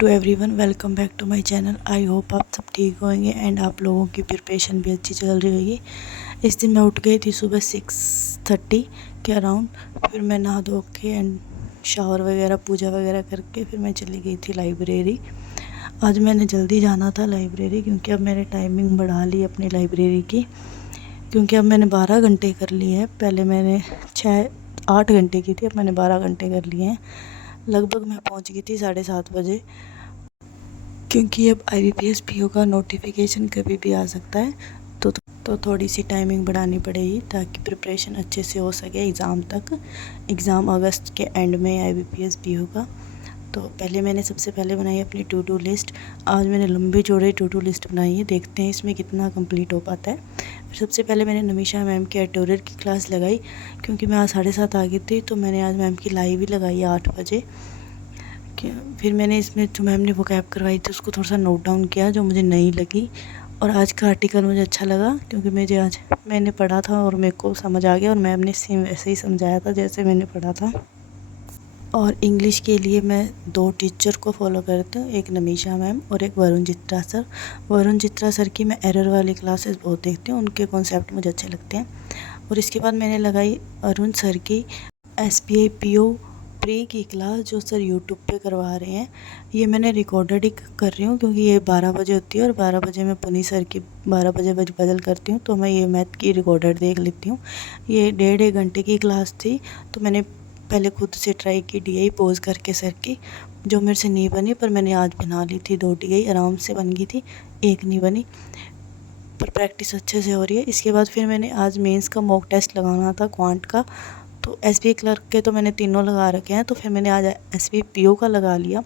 To everyone, welcome back to my channel. I hope आप सब ठीक होंगे एंड आप लोगों की प्रिपरेशन भी अच्छी चल रही होगी। इस दिन मैं उठ गई थी सुबह 6:30 के अराउंड। फिर मैं नहा धो के एंड शावर वगैरह पूजा वगैरह करके फिर मैं चली गई थी लाइब्रेरी। आज मैंने जल्दी जाना था लाइब्रेरी क्योंकि अब मैंने टाइमिंग बढ़ा ली अपनी लाइब्रेरी की, क्योंकि अब मैंने 12 घंटे कर लिए हैं। पहले मैंने 6-8 घंटे की थी, अब मैंने 12 घंटे कर लिए हैं। लगभग मैं पहुंच गई थी 7:30 बजे, क्योंकि अब IBPS PO का नोटिफिकेशन कभी भी आ सकता है। तो थोड़ी सी टाइमिंग बढ़ानी पड़ेगी ताकि प्रिपरेशन अच्छे से हो सके एग्ज़ाम तक। एग्ज़ाम अगस्त के एंड में IBPS PO का। तो सबसे पहले बनाई अपनी टू डू लिस्ट। आज मैंने लंबी चौड़ी टू डू लिस्ट बनाई है, देखते हैं इसमें कितना कंप्लीट हो पाता है। फिर सबसे पहले मैंने नमीशा मैम की एडिटोरियल की क्लास लगाई, क्योंकि मैं आज 7:30 आ गई थी। तो मैंने आज मैम की लाइव ही लगाई 8 बजे। फिर मैंने इसमें जो मैम ने वोकैब करवाई थी उसको थोड़ा सा नोट डाउन किया, जो मुझे नई लगी। और आज का आर्टिकल मुझे अच्छा लगा क्योंकि मैंने पढ़ा था और मेरे को समझ आ गया, और मैम ने सेम वैसे ही समझाया था जैसे मैंने पढ़ा था। और इंग्लिश के लिए मैं 2 टीचर को फॉलो करती हूँ, एक नमीशा मैम और एक वरुण चित्रा सर। वरुण चित्रा सर की मैं एरर वाली क्लासेस बहुत देखती हूँ, उनके कॉन्सेप्ट मुझे अच्छे लगते हैं। और इसके बाद मैंने लगाई अरुण सर की SBI PO प्री की क्लास, जो सर यूट्यूब पे करवा रहे हैं। ये मैंने रिकॉर्डेड ही कर रही हूँ क्योंकि ये 12 बजे होती है और 12 बजे मैं पुनी सर की 12 बजे बदल करती हूँ, तो मैं ये मैथ की रिकॉर्डेड देख लेती हूँ। ये 1.5 घंटे की क्लास थी, तो मैंने पहले खुद से ट्राई की DI पोज करके सर की, जो मेरे से नहीं बनी, पर मैंने आज बना ली थी 2 DI आराम से बन गई थी, एक नहीं बनी, पर प्रैक्टिस अच्छे से हो रही है। इसके बाद फिर मैंने आज मेंस का मॉक टेस्ट लगाना था क्वांट का, तो SBI क्लर्क के तो मैंने तीनों लगा रखे हैं, तो फिर मैंने आज SBI PO का लगा लिया।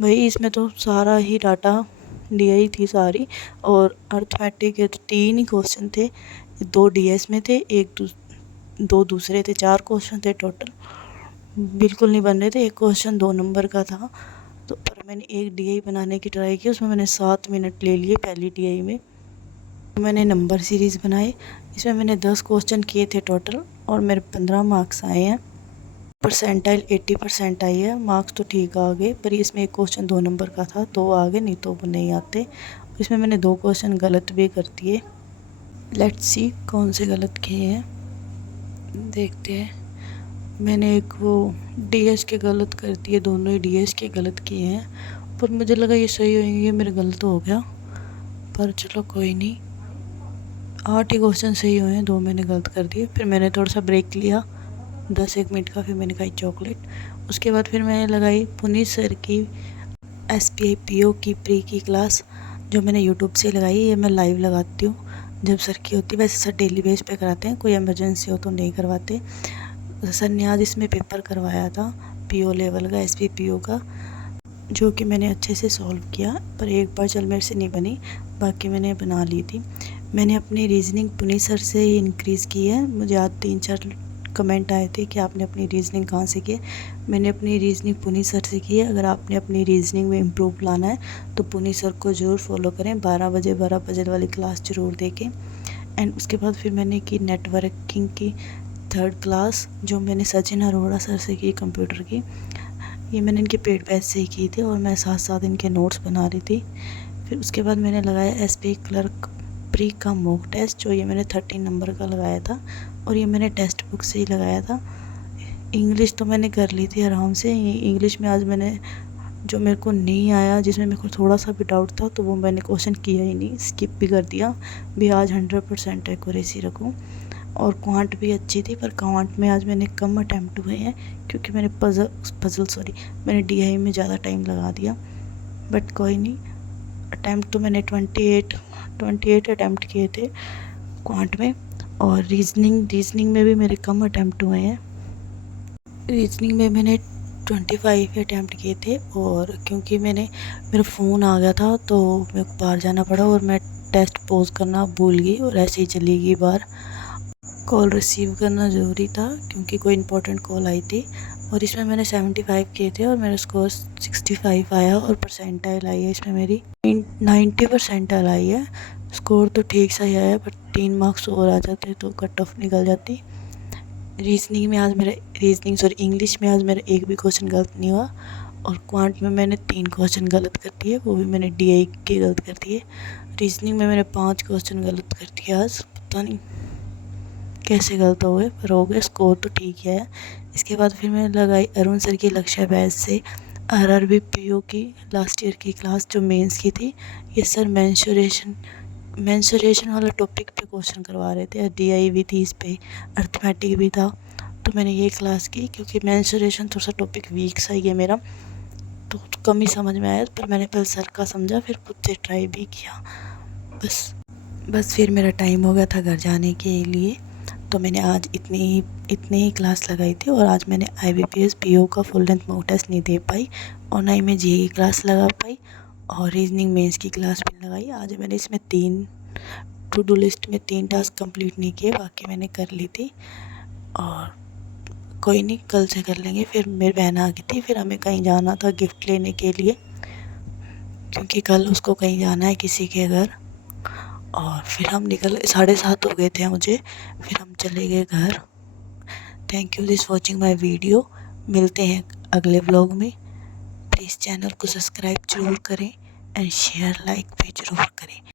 भाई इसमें तो सारा ही डाटा DI थी सारी, और अर्थमेटिक के तो 3 ही क्वेश्चन थे, 2 DS में थे, 2 दूसरे थे, 4 क्वेश्चन थे टोटल। बिल्कुल नहीं बन रहे थे, एक क्वेश्चन 2 नंबर का था। तो पर मैंने एक DI बनाने की ट्राई की, उसमें मैंने 7 मिनट ले लिए पहली DI में। मैंने नंबर सीरीज़ बनाई, इसमें मैंने 10 क्वेश्चन किए थे टोटल, और मेरे 15 मार्क्स आए हैं। परसेंटाइल 80% आई है, मार्क्स तो ठीक आ गए, पर इसमें एक क्वेश्चन 2 नंबर का था, 2 आ गए, नहीं तो वो नहीं आते। इसमें मैंने 2 क्वेश्चन गलत भी कर दिए। लेट्स सी कौन से गलत किए हैं, देखते हैं। मैंने एक वो DS के गलत कर दिए, दोनों ही DS के गलत किए हैं, पर मुझे लगा ये सही होंगे, ये मेरे गलत हो गया, पर चलो कोई नहीं। 8 ही क्वेश्चन सही हुए हैं, 2 मैंने गलत कर दिए। फिर मैंने थोड़ा सा ब्रेक लिया 10-1 मिनट का, फिर मैंने खाई चॉकलेट। उसके बाद फिर मैंने लगाई पुनीत सर की SBI PO की प्री की क्लास, जो मैंने यूट्यूब से लगाई। ये मैं लाइव लगाती हूँ जब सर की होती है, वैसे सर डेली बेस पे कराते हैं, कोई इमरजेंसी हो तो नहीं करवाते। सर ने आज इसमें पेपर करवाया था PO लेवल का, SBI PO का, जो कि मैंने अच्छे से सॉल्व किया, पर एक बार चल मेरे से नहीं बनी, बाकी मैंने बना ली थी। मैंने अपनी रीजनिंग पुनीत सर से ही इंक्रीज़ की है। मुझे आज 3-4 कमेंट आए थे कि आपने अपनी रीजनिंग कहाँ से की है। मैंने अपनी रीजनिंग पुनीत सर से की है। अगर आपने अपनी रीजनिंग में इम्प्रूव लाना है तो पुनीत सर को ज़रूर फॉलो करें, 12 बजे वाली क्लास ज़रूर देखें। एंड उसके बाद फिर मैंने की नेटवर्किंग की 3rd क्लास, जो मैंने सचिन अरोड़ा सर से की कंप्यूटर की। ये मैंने इनके पेड बैच से ही की थी, और मैं साथ साथ इनके नोट्स बना रही थी। फिर उसके बाद मैंने लगाया SBI क्लर्क प्री का मॉक टेस्ट, जो ये मैंने 13 नंबर का लगाया था, और ये मैंने टेक्स्ट बुक से ही लगाया था। इंग्लिश तो मैंने कर ली थी आराम से। इंग्लिश में आज मैंने जो मेरे को नहीं आया, जिसमें मेरे को थोड़ा सा भी डाउट था, तो वो मैंने क्वेश्चन किया ही नहीं, स्किप भी कर दिया। भी आज 100% एक्यूरेसी रखूँ। और क्वांट भी अच्छी थी, पर क्वांट में आज मैंने कम अटैम्प्ट हुए हैं, क्योंकि मैंने मैंने DI में ज़्यादा टाइम लगा दिया। बट कोई नहीं, अटैम्प्ट तो मैंने 28 अटैम्प्ट किए थे क्वांट में। और रीजनिंग में भी मेरे कम अटैम्प्ट हुए हैं। रीजनिंग में मैंने 25 अटैम्प्ट किए थे, और क्योंकि मेरा फ़ोन आ गया था तो मेरे को बाहर जाना पड़ा, और मैं टेस्ट पोज करना भूल गई और ऐसे ही चली गई बाहर। कॉल रिसीव करना ज़रूरी था क्योंकि कोई इंपॉर्टेंट कॉल आई थी। और इसमें मैंने 75 किए थे, और मेरा स्कोर 65 आया, और परसेंटाइल आई है इसमें मेरी 90 परसेंटाइल आई है। स्कोर तो ठीक सा ही आया, पर 3 मार्क्स और आ जाते तो कट ऑफ निकल जाती। इंग्लिश में आज मेरा एक भी क्वेश्चन गलत नहीं हुआ, और क्वांट में मैंने 3 क्वेश्चन गलत कर दिए, वो भी मैंने DI के गलत कर दिए। रीजनिंग में मैंने 5 क्वेश्चन गलत कर दिए आज, पता नहीं कैसे गलत हो गए, पर हो गए। स्कोर तो ठीक ही आया। इसके बाद फिर मैंने लगाई अरुण सर की लक्ष्य बैच से RRB PO की लास्ट ईयर की क्लास जो मेंस की थी। ये सर मेंसुरेशन वाला टॉपिक पे क्वेश्चन करवा रहे थे, DI भी थी इस पे, अर्थमेटिक भी था। तो मैंने ये क्लास की क्योंकि मेंसुरेशन थोड़ा सा टॉपिक वीक सा ही है मेरा, तो कम ही समझ में आया। पर मैंने पहले सर का समझा, फिर खुद से ट्राई भी किया। बस फिर मेरा टाइम हो गया था घर जाने के लिए, तो मैंने आज इतनी ही क्लास लगाई थी। और आज मैंने IBPS PO का फुल लेंथ मॉक टेस्ट नहीं दे पाई, और ना ही मैं GE की क्लास लगा पाई, और रीजनिंग मेंस की क्लास भी लगाई। आज मैंने इसमें 3 टू डू लिस्ट में 3 टास्क कंप्लीट नहीं किए, बाकी मैंने कर ली थी। और कोई नहीं, कल से कर लेंगे। फिर मेरी बहन आ गई थी, फिर हमें कहीं जाना था गिफ्ट लेने के लिए, क्योंकि कल उसको कहीं जाना है किसी के घर। और फिर हम निकल 7:30 हो गए थे मुझे, फिर हम चले गए घर। Thank you this watching my video. मिलते हैं अगले व्लॉग में। प्लीज़ चैनल को सब्सक्राइब जरूर करें एंड शेयर लाइक भी ज़रूर करें।